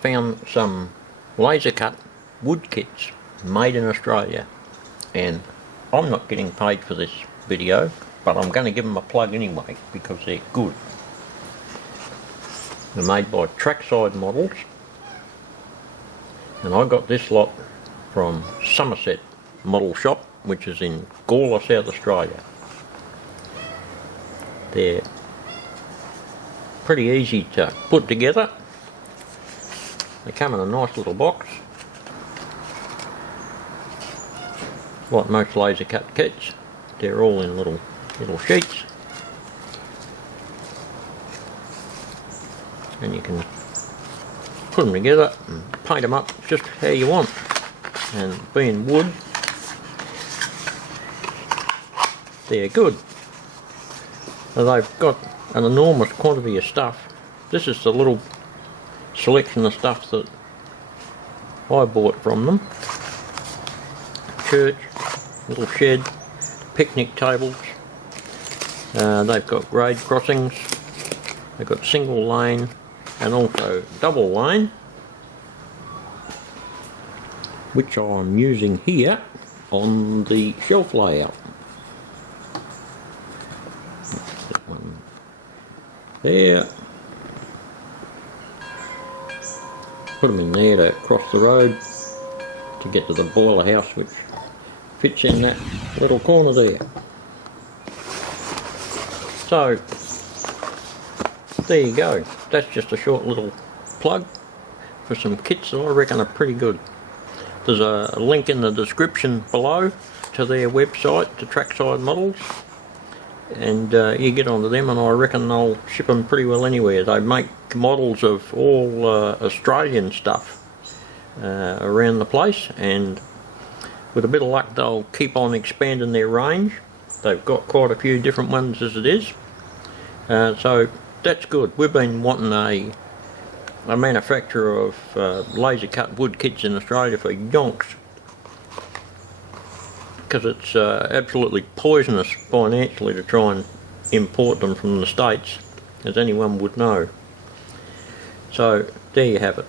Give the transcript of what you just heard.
found some laser cut wood kits made in Australia, and I'm not getting paid for this video, but I'm going to give them a plug anyway because they're good. They're made by Trackside models, and I got this lot from Somerset Model Shop, which is in Gawler, South Australia. They're pretty easy to put together. They come in a nice little box, like most laser cut kits. They're all in little sheets, and you can put them together and paint them up just how you want. And being wood, they're good. So they've got an enormous quantity of stuff. This is the little selection of stuff that I bought from them. Church, little shed, picnic tables. They've got grade crossings. They've got single lane and also double lane, which I'm using here on the shelf layout. That one there. Put them in there to cross the road to get to the boiler house, which fits in that little corner there. So there you go. That's just a short little plug for some kits that I reckon are pretty good. There's a link in the description below to their website, to Trackside Models, and you get onto them and I reckon they'll ship them pretty well anywhere. They make models of all Australian stuff around the place, and with a bit of luck they'll keep on expanding their range. They've got quite a few different ones as it is, so that's good. We've been wanting a manufacturer of laser cut wood kits in Australia for yonks, because it's absolutely poisonous financially to try and import them from the States, as anyone would know. So there you have it.